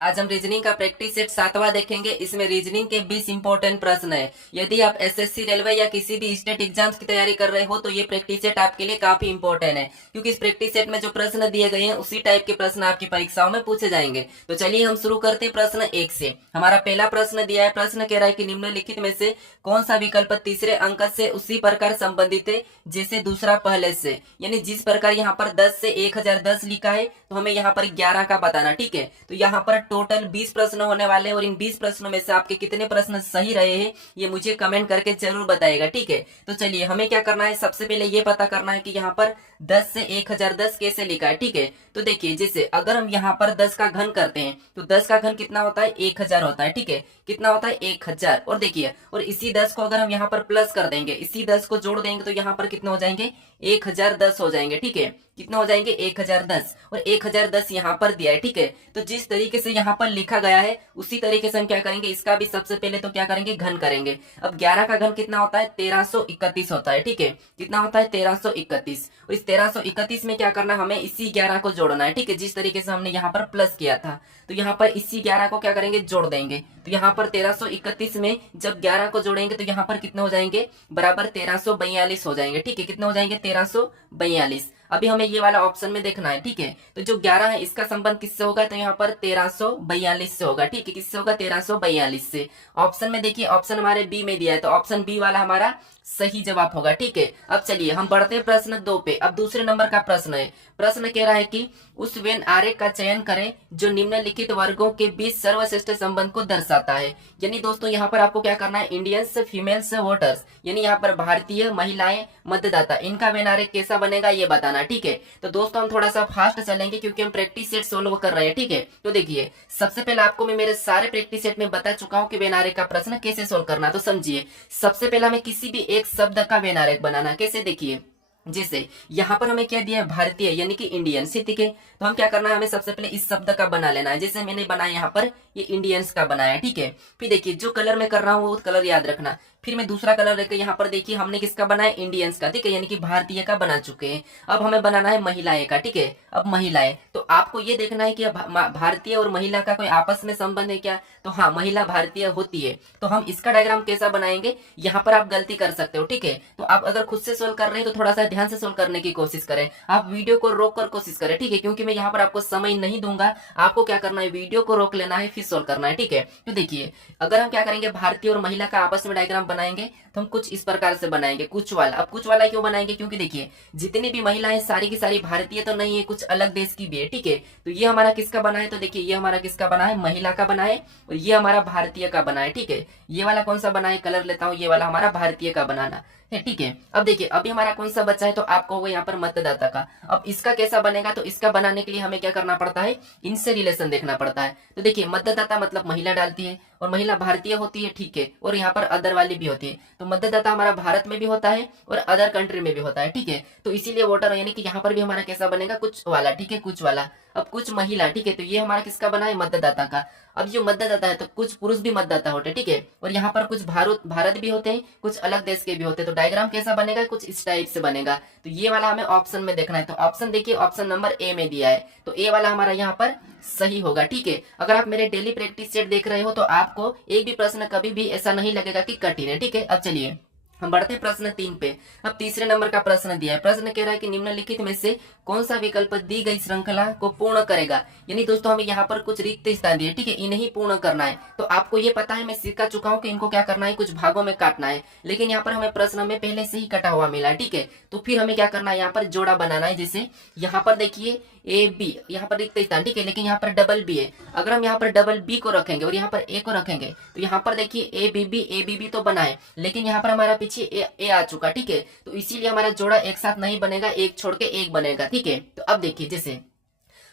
आज हम रीजनिंग का प्रैक्टिस सेट 7वां देखेंगे। इसमें रीजनिंग के 20 इंपॉर्टेंट प्रश्न है। यदि आप एसएससी, रेलवे या किसी भी स्टेट एग्जाम्स की तैयारी कर रहे हो तो ये प्रैक्टिस सेट आपके लिए काफी इंपॉर्टेंट है, क्योंकि इस प्रैक्टिस सेट में जो प्रश्न दिए गए हैं उसी टाइप के प्रश्न आपकी परीक्षाओं में पूछे जाएंगे। तो चलिए हम शुरू करते हैं प्रश्न 1 से। हमारा पहला प्रश्न दिया है। प्रश्न कह रहा है कि निम्नलिखित में से कौन सा विकल्प तीसरे अंक से उसी प्रकार संबंधित है जैसे दूसरा पहले से। यानी जिस प्रकार यहाँ पर 10 से 1010 लिखा है तो हमें यहाँ पर 11 का बताना। ठीक है, तो यहाँ पर टोटल 20 प्रश्न होने वाले हैं और इन 20 प्रश्नों में से आपके कितने प्रश्न सही रहे हैं ये मुझे कमेंट करके जरूर बताएगा। ठीक है, तो चलिए हमें क्या करना है, सबसे पहले ये पता करना है कि यहाँ पर 10 से 1010 कैसे लिखा है। ठीक है, तो देखिए जैसे अगर हम यहाँ पर 10 का घन करते हैं तो 10 का घन कितना होता है, 1000 होता है। ठीक है, कितना होता है, 1000। और देखिए, और इसी 10 को अगर हम यहाँ पर प्लस कर देंगे, इसी 10 को जोड़ देंगे तो यहाँ पर कितने हो जाएंगे, 1010 हो जाएंगे। ठीक है, कितना हो जाएंगे, 1010। और 1010 यहाँ पर दिया है। ठीक है, तो जिस तरीके से यहाँ पर लिखा गया है उसी तरीके से हम क्या करेंगे, इसका भी सबसे पहले तो क्या करेंगे, घन करेंगे। अब 11 का घन कितना होता है, 1331 होता है। ठीक है, कितना होता है, 1331। और इस 1331 में क्या करना है, हमें इसी 11 को जोड़ना है। ठीक है, जिस तरीके से हमने यहाँ पर प्लस किया था तो यहाँ पर इसी 11 को क्या करेंगे, जोड़ देंगे। तो यहाँ पर 1331 में जब 11 को जोड़ेंगे तो यहाँ पर कितने हो जाएंगे, बराबर 1342 हो जाएंगे। ठीक है, कितने हो जाएंगे, 1342। अभी हमें ये वाला ऑप्शन में देखना है। ठीक है, तो जो 11 है इसका संबंध किससे होगा, तो यहाँ पर 1342 से होगा। ठीक है, किससे होगा, 1342 से। ऑप्शन में देखिए, ऑप्शन हमारे बी में दिया है तो ऑप्शन बी वाला हमारा सही जवाब होगा। ठीक है, अब चलिए हम बढ़ते हैं प्रश्न 2 पे। अब दूसरे नंबर का प्रश्न है। प्रश्न कह रहा है कि उस वेन आरेख का चयन करें जो निम्नलिखित वर्गों के बीच सर्वश्रेष्ठ संबंध को दर्शाता है। यानी दोस्तों यहाँ पर आपको क्या करना है, इंडियंस, फीमेल्स, वोटर्स, यानी यहाँ पर भारतीय महिलाएं, मतदाता, इनका वेन आरेख कैसा बनेगा ये बताना। ठीक है, तो दोस्तों हम थोड़ा सा फास्ट चलेंगे क्योंकि हम प्रैक्टिस सेट सोल्व कर रहे हैं। ठीक है, तो देखिए सबसे पहले आपको मैं मेरे सारे प्रैक्टिस सेट में बता चुका हूँ कि वेन आरेख का प्रश्न कैसे सोल्व करना। तो समझिए, सबसे पहले हमें किसी भी एक शब्द का वेन आरेख बनाना। कैसे, देखिए जैसे यहाँ पर हमें क्या दिया है, भारतीय यानी कि इंडियन। ठीक है, तो हम क्या करना है, हमें सबसे पहले इस शब्द का बना लेना है। जैसे मैंने बनाया यहाँ पर, ये इंडियंस का बनाया। ठीक है, फिर देखिए जो कलर मैं कर रहा हूँ वो कलर याद रखना। फिर मैं दूसरा कलर लेकर यहाँ पर देखिए हमने किसका बनाया, इंडियंस का। ठीक है, यानी कि भारतीय का बना चुके हैं। अब हमें बनाना है महिलाएं का। ठीक है, अब महिलाएं, तो आपको ये देखना है कि अब भारतीय और महिला का कोई आपस में संबंध है क्या, तो हाँ, महिला भारतीय होती है। तो हम इसका डायग्राम कैसा बनाएंगे, यहाँ पर आप गलती कर सकते हो। ठीक है, तो आप अगर खुद से सोल्व कर रहे हैं तो थोड़ा सा ध्यान से सोल्व करने की कोशिश करें। आप वीडियो को रोक कर कोशिश करें। ठीक है, क्योंकि मैं यहाँ पर आपको समय नहीं दूंगा। आपको क्या करना है, वीडियो को रोक लेना है, फिर सोल्व करना है। ठीक है, तो देखिए अगर हम क्या करेंगे, भारतीय और महिला का आपस में डायग्राम बनाएंगे तो हम कुछ इस प्रकार से बनाएंगे, कुछ वाला। अब कुछ वाला क्यों बनाएंगे, क्योंकि देखिए जितनी भी महिलाएं सारी की सारी भारतीय तो नहीं है, कुछ अलग देश की भी है। ठीक है, तो ये हमारा किसका बना है, तो देखिए ये हमारा किसका बना है, महिला का बना है, और ये हमारा भारतीय का बना है। ठीक है, ये वाला कौन सा बना है, कलर लेता हूँ, ये वाला हमारा भारतीय का बनाना है। ठीक है, अब देखिए अभी हमारा कौन सा बच्चा है, तो आपको होगा यहाँ पर मतदाता का। अब इसका कैसा बनेगा, तो इसका बनाने के लिए हमें क्या करना पड़ता है, इनसे रिलेशन देखना पड़ता है। तो देखिए मतदाता मतलब महिला डालती है और महिला भारतीय होती है। ठीक है, और यहाँ पर अदर वाली भी होती है। तो मतदाता हमारा भारत में भी होता है और अदर कंट्री में भी होता है। ठीक है, तो इसीलिए वोटर यानी कि यहाँ पर भी हमारा कैसा बनेगा, कुछ वाला। ठीक है, कुछ वाला। अब कुछ महिला। ठीक है, तो ये हमारा किसका बना है, मतदाता का। अब जो मतदाता है तो कुछ पुरुष भी मतदाता होते हैं। ठीक है, और यहाँ पर कुछ भारत भी होते हैं, कुछ अलग देश के भी होते हैं। तो डायग्राम कैसा बनेगा, कुछ इस टाइप से बनेगा। तो ये वाला हमें ऑप्शन में देखना है। तो ऑप्शन देखिए, ऑप्शन नंबर ए में दिया है, तो ए वाला हमारा यहाँ पर सही होगा। ठीक है, अगर आप मेरे डेली प्रैक्टिस सेट देख रहे हो तो आपको एक भी प्रश्न कभी भी ऐसा नहीं लगेगा कि कठिन है। ठीक है, अब चलिए हम बढ़ते हैं प्रश्न 3 पे। अब तीसरे नंबर का प्रश्न दिया है। प्रश्न कह रहा है कि निम्नलिखित में से कौन सा विकल्प दी गई श्रृंखला को पूर्ण करेगा। यानी दोस्तों हमें यहाँ पर कुछ रिक्त स्थान दिए। ठीक है, इन्हें पूर्ण करना है। तो आपको ये पता है, मैं सिखा चुका हूँ कि इनको क्या करना है, कुछ भागों में काटना है। लेकिन यहाँ पर हमें प्रश्न में पहले से ही कटा हुआ मिला है। ठीक है, तो फिर हमें क्या करना है, यहाँ पर जोड़ा बनाना है। जैसे यहाँ पर देखिए ए बी, यहाँ पर रिक्त स्थान। ठीक है, लेकिन यहाँ पर डबल बी है। अगर हम यहाँ पर डबल बी को रखेंगे और यहाँ पर ए को रखेंगे तो यहाँ पर देखिए ए बी बी तो बना है, लेकिन यहाँ पर हमारा पीछे ए आ चुका। ठीक है, तो इसीलिए हमारा जोड़ा एक साथ नहीं बनेगा, एक छोड़ के एक बनेगा। ठीक है, तो अब देखिए जैसे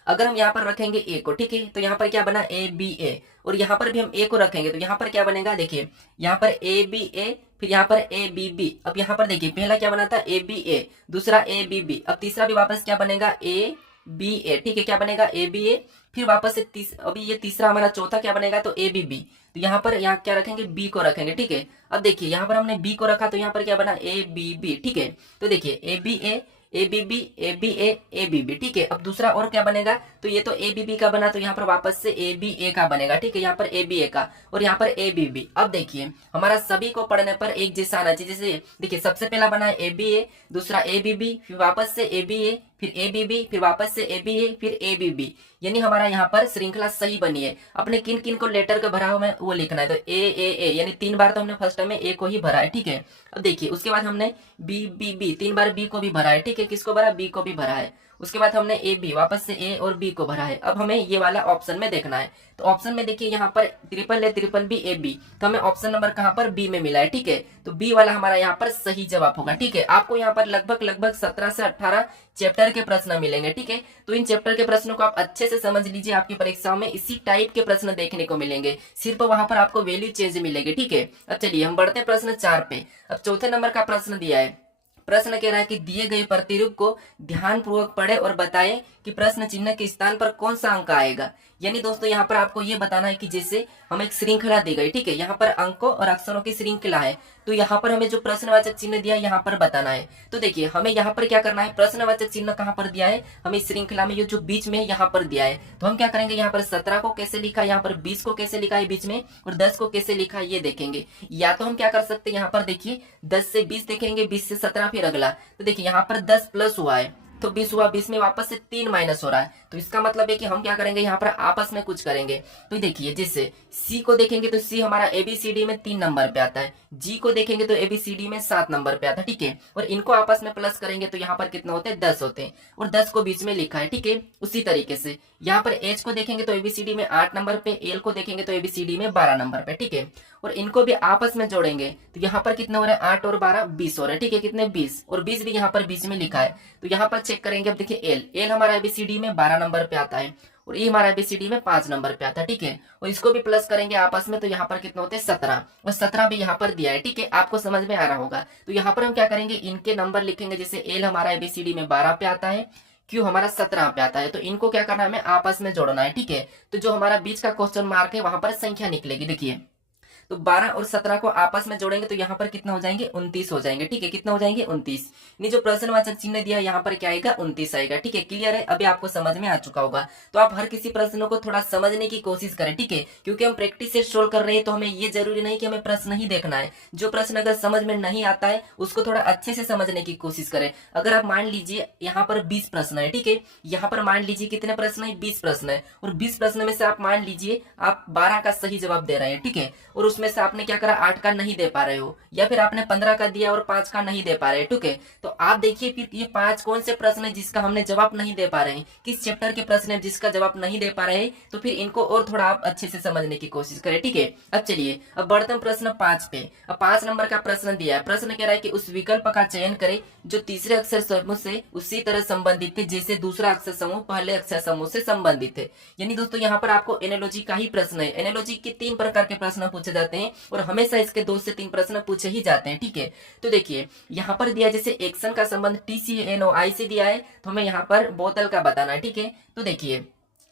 अगर हम यहाँ पर रखेंगे ए को, ठीक है, तो यहाँ पर क्या बना, ए बी ए, और यहाँ पर भी हम ए को रखेंगे तो यहाँ पर क्या बनेगा, देखिए यहाँ पर ए बी ए, फिर यहाँ पर ए बी बी। अब यहाँ पर देखिए पहला क्या बना था, ए बी ए, दूसरा ए बी बी, अब तीसरा भी वापस क्या बनेगा, ए बी ए। ठीक है, क्या बनेगा, ए बी ए, फिर वापस से अभी ये तीसरा हमारा चौथा क्या बनेगा, तो ए बी बी। तो यहाँ पर यहाँ क्या रखेंगे, बी को रखेंगे। ठीक है, अब देखिए यहाँ पर हमने बी को रखा तो यहाँ पर क्या बना, ए बी बी। ठीक है, तो देखिए A B A, A B B, A B A B B, ठीक है। अब दूसरा और क्या बनेगा, तो ये तो ए बी बी का बना, तो यहाँ पर वापस से ए बी ए का बनेगा, ठीक है। यहाँ पर ए बी ए का और यहाँ पर ए बी बी। अब देखिए हमारा सभी को पढ़ने पर एक जैसा आना चाहिए। जैसे देखिए सबसे पहला बना है ए बी ए, दूसरा ए बी बी, फिर वापस से ए बी ए, फिर ए बी बी, फिर वापस से ए बी ए, फिर ए बी बी, यानी हमारा यहाँ पर श्रृंखला सही बनी है। अपने किन किन को लेटर का भरा हुआ है वो लिखना है। तो ए यानी 3 बार तो हमने फर्स्ट टाइम में ए को ही भरा है, ठीक है। अब देखिए उसके बाद हमने बी बी बी, 3 बार बी को भी भरा है, ठीक है। किसको भरा, बी को भी भरा है। उसके बाद हमने ए बी, वापस से ए और बी को भरा है। अब हमें ये वाला ऑप्शन में देखना है। तो ऑप्शन में देखिए यहाँ पर triple A triple B A B, तो हमें ऑप्शन नंबर कहाँ पर बी में मिला है, ठीक है। तो बी वाला हमारा यहाँ पर सही जवाब होगा, ठीक है। आपको यहाँ पर लगभग 17 से 18 चैप्टर के प्रश्न मिलेंगे, ठीक है। तो इन चैप्टर के प्रश्नों को आप अच्छे से समझ लीजिए, आपकी परीक्षाओं में इसी टाइप के प्रश्न देखने को मिलेंगे, सिर्फ वहां पर आपको वैल्यू चेंज मिलेगी, ठीक है। अब चलिए हम बढ़ते हैं प्रश्न 4 पे। अब चौथे नंबर का प्रश्न दिया है। प्रश्न कह रहा है कि दिए गए प्रतिरूप को ध्यानपूर्वक पढ़े और बताएं कि प्रश्न चिन्ह के स्थान पर कौन सा अंक आएगा। यानी दोस्तों यहाँ पर आपको ये बताना है कि जैसे हमें एक श्रृंखला दी गई, ठीक है। यहाँ पर अंकों और अक्षरों की श्रृंखला है, तो यहाँ पर हमें जो प्रश्नवाचक चिन्ह दिया है यहाँ पर बताना है। तो देखिए हमें यहाँ पर क्या करना है, प्रश्नवाचक चिन्ह कहाँ पर दिया है, हमें श्रृंखला में ये जो बीच में यहाँ पर दिया है। तो हम क्या करेंगे, यहाँ पर 17 को कैसे लिखा है, यहाँ पर 20 को कैसे लिखा है बीच में, और 10 को कैसे लिखा है ये देखेंगे। या तो हम क्या कर सकते हैं, यहाँ पर देखिए 10 से 20 देखेंगे, 20 से 17 फिर अगला। तो देखिए यहाँ पर 10 प्लस हुआ है तो 20 हुआ, 20 में वापस से 3 माइनस हो रहा है। तो इसका मतलब है कि हम क्या करेंगे, यहाँ पर आपस में कुछ करेंगे। तो देखिए जैसे सी को देखेंगे तो सी हमारा एबीसीडी में 3 नंबर पे आता है, जी को देखेंगे तो एबीसीडी में 7 नंबर पे आता है, ठीक है। और इनको आपस में प्लस करेंगे तो यहाँ पर कितना होते हैं, 10 होते हैं, और 10 को बीच में लिखा है, ठीक है। उसी तरीके से यहाँ पर एच को देखेंगे तो एबीसीडी में 8 नंबर पे, एल को देखेंगे तो एबीसीडी में 12 नंबर पे, ठीक है। और इनको भी आपस में जोड़ेंगे तो यहाँ पर कितना हो रहा है, 8 और 12 20 हो रहा है, ठीक है। कितने 20, और 20 भी यहाँ पर बीच में लिखा है। तो यहाँ पर चेक करेंगे, अब देखिए एल हमारा एबीसीडी में 12 नंबर पे आता है, और ये हमारा एबीसीडी में 5 नंबर पे आता है, ठीक है। और इसको भी प्लस करेंगे आपस में तो यहाँ पर कितना होते हैं 17, और 17 भी यहाँ पर दिया है, ठीक है। आपको समझ में आ रहा होगा। तो यहाँ पर हम क्या करेंगे, इनके नंबर लिखेंगे। जैसे एल हमारा एबीसीडी में 12 पे आता है, क्यू हमारा 17 पे आता है, तो इनको क्या करना है, हमें आपस में जोड़ना है, ठीक है। तो जो हमारा बीच का क्वेश्चन मार्क है वहां पर संख्या निकलेगी, देखिए। तो 12 और 17 को आपस में जोड़ेंगे तो यहाँ पर कितना हो जाएंगे, 29 हो जाएंगे, ठीक है। कितना हो जाएंगे, 29। नहीं, जो प्रश्नवाचक चिन्ह दिया यहाँ पर क्या आएगा, 29 आएगा, ठीक है। क्लियर है, अभी आपको समझ में आ चुका होगा। तो आप हर किसी प्रश्न को थोड़ा समझने की कोशिश करें, ठीक है। क्योंकि हम प्रैक्टिस से सोल्व कर रहे हैं तो हमें ये जरूरी नहीं कि हमें प्रश्न ही देखना है। जो प्रश्न अगर समझ में नहीं आता है उसको थोड़ा अच्छे से समझने की कोशिश करें। अगर आप मान लीजिए यहाँ पर 20 प्रश्न है, ठीक है। यहाँ पर मान लीजिए कितने प्रश्न है, 20 प्रश्न है, और 20 प्रश्न में से आप मान लीजिए आप 12 का सही जवाब दे रहे हैं, ठीक है। और उसमें से आपने क्या करा, 8 का नहीं दे पा रहे हो, या फिर आपने 15 का दिया और 5 का नहीं दे पा रहे, ठीक है। तो आप देखिए फिर ये 5 कौन से प्रश्न है जिसका हमने जवाब नहीं दे पा रहे हैं, किस चैप्टर के प्रश्न है जिसका जवाब नहीं दे पा रहे हैं। तो फिर इनको और थोड़ा आप अच्छे से समझने की कोशिश करें, ठीक है। अब चलिए अब बढ़ते हैं प्रश्न 5 पे। अब 5 नंबर का प्रश्न दिया है। प्रश्न कह रहा है कि उस विकल्प का चयन करें जो तीसरे अक्षर समूह से उसी तरह संबंधित है जैसे दूसरा अक्षर समूह पहले अक्षर समूह से संबंधित है। यानी दोस्तों यहाँ पर आपको एनालॉजी का ही प्रश्न है। एनालॉजी के 3 प्रकार के प्रश्न पूछे जाते हैं और हमेशा इसके 2 से 3 प्रश्न पूछे ही जाते हैं, ठीक है। तो देखिए यहाँ पर दिया जैसे एक्शन का संबंध TCNOI से दिया है, तो हमें यहाँ पर बोतल का बताना है, ठीक है। तो देखिए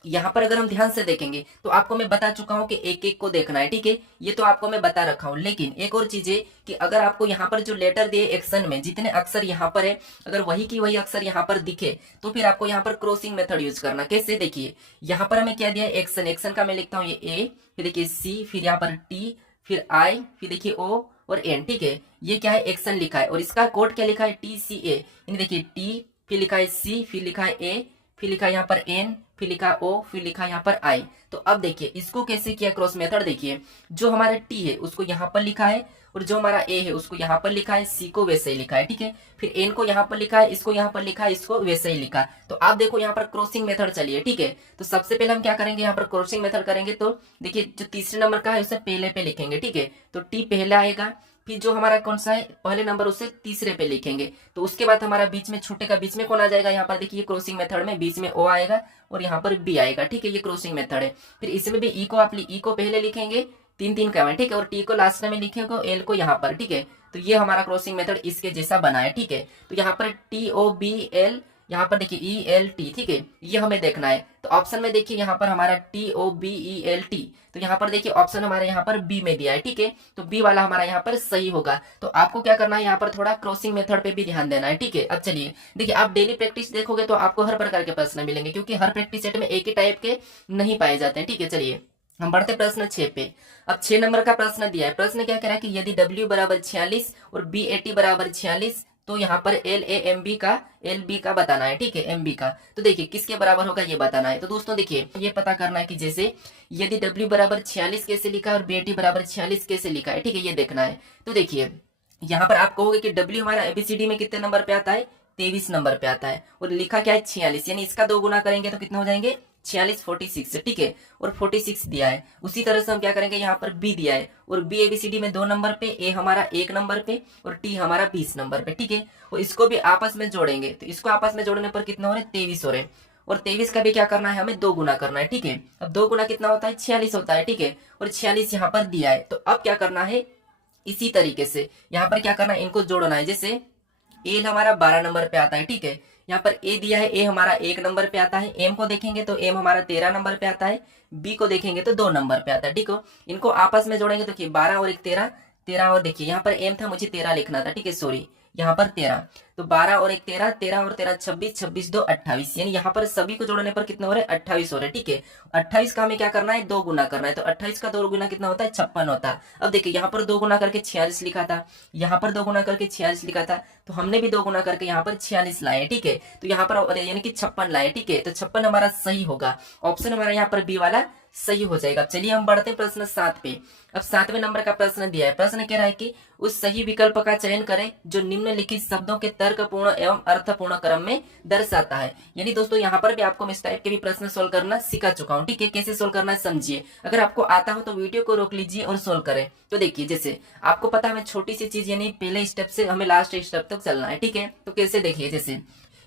यहाँ पर अगर हम ध्यान से देखेंगे तो आपको मैं बता चुका हूँ कि एक एक को देखना है, ठीक है। ये तो आपको मैं बता रखा हूँ, लेकिन एक और चीज है कि अगर आपको यहाँ पर जो लेटर दिए एक्शन में जितने अक्षर यहाँ पर है, अगर वही की वही अक्षर यहाँ पर दिखे तो फिर आपको यहाँ पर क्रॉसिंग मेथड यूज करना। कैसे, देखिए यहाँ पर हमें क्या दिया है, एक्शन। एक्शन का मैं लिखता हूँ ये ए, फिर देखिए सी, फिर यहाँ पर टी, फिर आई, फिर देखिए ओ और एन, ठीक है। ये क्या है, एक्शन लिखा है, और इसका कोड क्या लिखा है, TCA। यानी देखिए टी, फिर लिखा है सी, फिर लिखा है ए, फिर लिखा है यहाँ पर एन, फिर लिखा ओ, फिर लिखा यहाँ पर आई। तो अब देखिए इसको कैसे किया क्रॉस मेथड। देखिए जो हमारा टी है उसको यहाँ पर लिखा है, और जो हमारा ए है उसको यहाँ पर लिखा है, सी को वैसे ही लिखा है, ठीक है। फिर एन को यहाँ पर लिखा है, इसको यहाँ पर लिखा है, इसको वैसे ही लिखा। तो आप देखो यहाँ पर क्रॉसिंग मेथड चलिए, ठीक है। तो सबसे पहले हम क्या करेंगे, यहाँ पर क्रॉसिंग मेथड करेंगे। तो देखिए जो तीसरे नंबर का है उसे पहले पे लिखेंगे, ठीक है। तो टी पहले आएगा, फिर जो हमारा कौन सा है पहले नंबर उसे तीसरे पे लिखेंगे। तो उसके बाद हमारा बीच में छोटे का बीच में कौन आ जाएगा, यहाँ पर देखिए क्रॉसिंग मेथड में बीच में ओ आएगा और यहाँ पर बी आएगा, ठीक है। ये क्रॉसिंग मेथड है। फिर इसमें भी ई को आप ई को पहले लिखेंगे, 3 का, ठीक है, और टी को लास्ट में लिखेंगे, एल को यहाँ पर, ठीक है। तो ये हमारा क्रॉसिंग मेथड इसके जैसा बना है, ठीक है। तो यहाँ पर TOBL यहाँ पर देखिए ELT, ठीक है, ये हमें देखना है। तो ऑप्शन में देखिए यहाँ पर हमारा TOBELT, तो यहाँ पर देखिए ऑप्शन हमारे यहाँ पर बी में दिया है, ठीक है, तो बी वाला हमारा यहाँ पर सही होगा। तो आपको क्या करना है, यहाँ पर थोड़ा क्रॉसिंग मेथड पे भी ध्यान देना है, ठीक है। अब चलिए देखिए, आप डेली प्रैक्टिस देखोगे तो आपको हर प्रकार के प्रश्न मिलेंगे, क्योंकि हर प्रैक्टिस सेट में एक ही टाइप के नहीं पाए जाते हैं, ठीक है। चलिए हम बढ़ते प्रश्न 6 पे। अब 6 नंबर का प्रश्न दिया है। प्रश्न क्या कह रहा है कि यदि W बराबर 46 और BAT बराबर 46, तो यहाँ पर LAMB का LB का बताना है, ठीक है, MB का। तो देखिए किसके बराबर होगा ये बताना है। तो दोस्तों देखिए ये पता करना है कि जैसे यदि W बराबर 46 कैसे लिखा है और BAT बराबर 46 कैसे लिखा है, ठीक है, ये देखना है। तो देखिए यहाँ पर आप कहोगे कि W हमारा ABCD में कितने नंबर पे आता है, 23 नंबर पे आता है, और लिखा क्या है 46, यानी इसका 2 गुना करेंगे तो कितने हो जाएंगे 46 46, ठीक है, और 46 दिया है। उसी तरह से हम क्या करेंगे, यहाँ पर बी दिया है और बी ABCD में 2 नंबर पे, ए हमारा 1 नंबर पे और टी हमारा 20 नंबर पे, ठीक है। और इसको भी आपस में जोड़ेंगे तो इसको आपस में जोड़ने पर कितना हो रहा है 23 हो रहे, और 23 का भी क्या करना है, हमें 2 गुना करना है, ठीक है। अब 2 गुना कितना होता है 46 होता है, ठीक है, और 46 यहाँ पर दिया है। तो अब क्या करना है, इसी तरीके से यहाँ पर क्या करना है, इनको जोड़ना है। जैसे ए हमारा 12 नंबर पे आता है, ठीक है, यहाँ पर ए दिया है, ए हमारा 1 नंबर पे आता है, एम को देखेंगे तो एम हमारा 13 नंबर पे आता है, बी को देखेंगे तो 2 नंबर पे आता है, ठीक है। इनको आपस में जोड़ेंगे तो देखिए 12 और 1 13, 13 और देखिए यहाँ पर एम था, मुझे 13 लिखना था, ठीक है, सॉरी, यहाँ पर 13, तो 12 और 1 13, 13 और 13 26, 26 2 28, यानी यहाँ पर सभी को जोड़ने पर कितने हो रहे 28 हो रहे, ठीक है। 28 का हमें क्या करना है 2 गुना करना है, तो 28 का 2 गुना कितना होता है 56 होता है। अब देखिए यहाँ पर 2 गुना करके 46 लिखा था, यहाँ पर 2 गुना करके 46 लिखा था, तो हमने भी 2 गुना करके यहाँ पर 46 लाए, ठीक है, तो यहाँ पर यानी कि 56 लाए, ठीक है, तो 56 हमारा सही होगा। ऑप्शन हमारा यहाँ पर बी वाला सही हो जाएगा। चलिए हम बढ़ते हैं प्रश्न 7 पे। अब 7वें नंबर का प्रश्न दिया है। प्रश्न कह रहा है कि उस सही विकल्प का चयन करें जो निम्नलिखित शब्दों के तर्कपूर्ण एवं अर्थपूर्ण क्रम में दर्शाता है। यानी दोस्तों यहाँ पर भी आपको इस टाइप के भी प्रश्न सोल्व करना सिखा चुका हूँ, ठीक है, कैसे सोल्व करना है समझिए। अगर आपको आता हो तो वीडियो को रोक लीजिए और सोल्व करें। तो देखिए जैसे आपको पता है हमें छोटी सी चीज यानी पहले स्टेप से हमें लास्ट स्टेप तक चलना है, ठीक है। तो कैसे देखिए, जैसे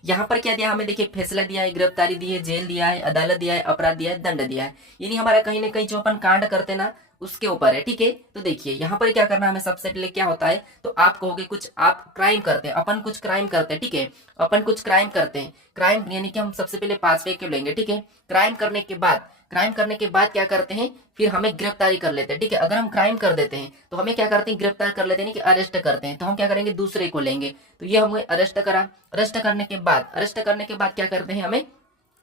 यहाँ पर क्या दिया हमें, देखिए फैसला दिया है, गिरफ्तारी दी है, जेल दिया है, अदालत दिया है, अपराध दिया है, दंड दिया है, यानी हमारा कहीं ना कहीं जो अपन कांड करते ना उसके ऊपर है, ठीक है। तो देखिए यहाँ पर क्या करना है हमें, सबसे पहले क्या होता है, तो आप कहोगे कुछ आप क्राइम करते हैं, अपन कुछ क्राइम करते हैं, ठीक है, अपन कुछ क्राइम करते हैं, क्राइम यानी कि हम सबसे पहले 5वें क्यों लेंगे, ठीक है। क्राइम करने के बाद क्या करते हैं, फिर हमें गिरफ्तारी कर लेते हैं, ठीक है। अगर हम क्राइम कर देते हैं तो हमें क्या करते हैं, गिरफ्तार कर लेते हैं कि अरेस्ट करते हैं, तो हम क्या करेंगे दूसरे को लेंगे, तो ये हमें अरेस्ट करा, अरेस्ट करने के बाद क्या करते हैं, हमें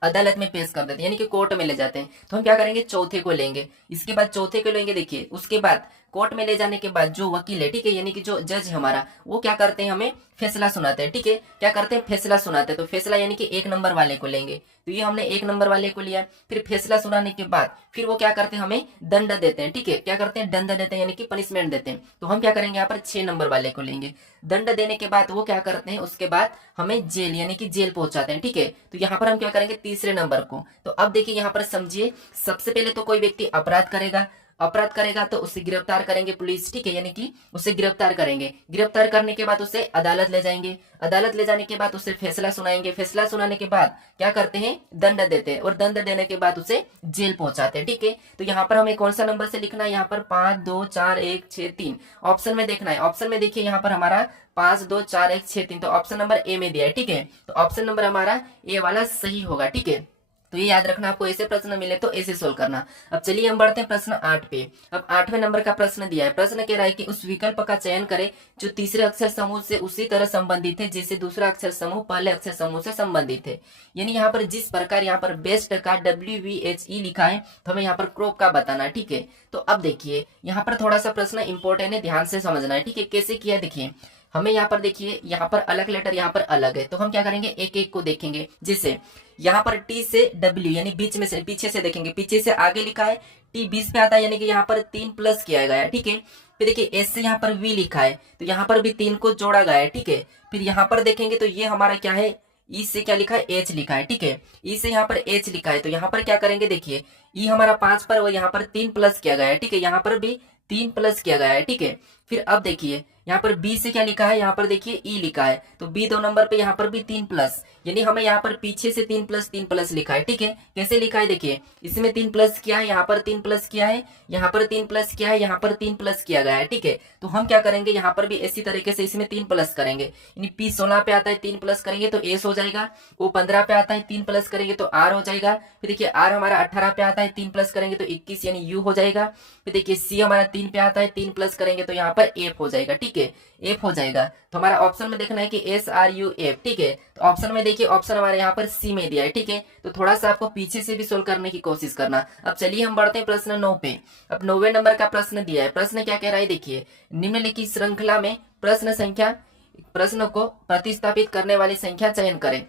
अदालत में पेश कर देते हैं, यानी कि कोर्ट में ले जाते हैं, तो हम क्या करेंगे चौथे को लेंगे, इसके बाद चौथे को लेंगे, देखिए उसके बाद कोर्ट में ले जाने के बाद जो वकील है, ठीक है, यानी कि जो जज हमारा, वो क्या करते हैं हमें फैसला सुनाते हैं, ठीक है, क्या करते हैं फैसला सुनाते हैं, तो फैसला यानी कि 1 नंबर वाले को लेंगे, तो ये हमने 1 नंबर वाले को लिया। फिर फैसला सुनाने के बाद फिर वो क्या करते हैं हमें दंड देते हैं, ठीक है, क्या करते हैं दंड देते हैं यानी कि पनिशमेंट देते हैं, तो हम क्या करेंगे यहाँ पर 6 नंबर वाले को लेंगे। दंड देने के बाद वो क्या करते हैं, उसके बाद हमें जेल यानी कि जेल पहुंचाते हैं, ठीक है, तो यहाँ पर हम क्या करेंगे तीसरे नंबर को। तो अब देखिए यहाँ पर समझिए, सबसे पहले तो कोई व्यक्ति अपराध करेगा तो उसे गिरफ्तार करेंगे पुलिस, ठीक है, यानी कि उसे गिरफ्तार करेंगे, गिरफ्तार करने के बाद उसे अदालत ले जाएंगे, अदालत ले जाने के बाद उसे फैसला सुनाएंगे, फैसला सुनाने के बाद क्या करते हैं दंड देते हैं, और दंड देने के बाद उसे जेल पहुंचाते हैं, ठीक है। तो यहाँ पर हमें कौन सा नंबर से लिखना है, यहाँ पर 5 2 4 1 6 3 ऑप्शन में देखना है। ऑप्शन में देखिए यहाँ पर हमारा 5 2 4 1 6 3, तो ऑप्शन नंबर ए में दिया है, ठीक है, तो ऑप्शन नंबर हमारा ए वाला सही होगा, ठीक है। तो ये याद रखना, आपको ऐसे प्रश्न मिले तो ऐसे सोल्व करना। अब चलिए हम बढ़ते हैं प्रश्न 8 पे। अब 8वें नंबर का प्रश्न दिया है। प्रश्न कह रहा है कि उस विकल्प का चयन करें जो तीसरे अक्षर समूह से उसी तरह संबंधित है जैसे दूसरा अक्षर समूह पहले अक्षर समूह से संबंधित है। यानी यहाँ पर जिस प्रकार यहाँ पर बेस्ट का WVHE लिखा है तो हमें यहाँ पर क्रॉप का बताना है, ठीक है। तो अब देखिए यहाँ पर थोड़ा सा प्रश्न इंपॉर्टेंट है, ध्यान से समझना है, ठीक है। कैसे किया देखिए, हमें यहाँ पर देखिए यहाँ पर अलग लेटर यहाँ पर अलग है, तो हम क्या करेंगे एक एक को देखेंगे। जैसे यहाँ पर T से W यानी बीच में से पीछे से देखेंगे, पीछे से आगे लिखा है T 20 पे आता है, यानी कि यहाँ पर 3 प्लस किया गया है, ठीक है। फिर देखिए S से यहाँ पर V लिखा है तो यहाँ पर भी 3 को जोड़ा गया है, ठीक है। फिर यहाँ पर देखेंगे तो ये हमारा क्या है, ई से क्या लिखा है H लिखा है, ठीक है, ई से यहाँ पर H लिखा है, तो यहाँ पर क्या करेंगे देखिए ई हमारा 5 पर वो यहाँ पर 3 प्लस किया गया है, ठीक है, यहाँ पर भी 3 प्लस किया गया है, ठीक है। फिर अब देखिए यहाँ पर बी से क्या लिखा है, यहाँ पर देखिए ई लिखा है, तो बी 2 नंबर पे यहाँ पर भी 3 प्लस, यानी हमें यहाँ पर पीछे से 3 प्लस लिखा है। ठीक है, कैसे लिखा है देखिए, इसमें 3 प्लस किया है, यहाँ पर 3 प्लस किया है, यहाँ पर 3 प्लस किया है, यहाँ पर 3 प्लस किया गया है। ठीक है, तो हम क्या करेंगे, यहाँ पर भी इसी तरीके से इसमें 3 प्लस करेंगे, यानी पी 16 पे आता है 3 प्लस करेंगे तो एस हो जाएगा, ओ 15 पे आता है 3 प्लस करेंगे तो आर हो जाएगा, फिर देखिए आर हमारा 18 पे आता है 3 प्लस करेंगे तो 21 यानी यू हो जाएगा, फिर देखिए सी हमारा 3 पे आता है 3 प्लस करेंगे तो यहाँ पर एफ हो जाएगा। ठीक है, एफ हो जाएगा, तो हमारा ऑप्शन में देखना है कि एस आर यू एफ। ठीक है, तो ऑप्शन में देखिए ऑप्शन हमारे यहाँ पर सी में दिया है। ठीक है, तो थोड़ा सा आपको पीछे से भी सोल्व करने की कोशिश करना। अब चलिए हम बढ़ते हैं प्रश्न 9 पे। अब 9वें नंबर का प्रश्न दिया है, प्रश्न क्या कह रहा है देखिए, निम्नलिखित श्रृंखला में प्रश्न को प्रतिस्थापित करने वाली संख्या चयन करें,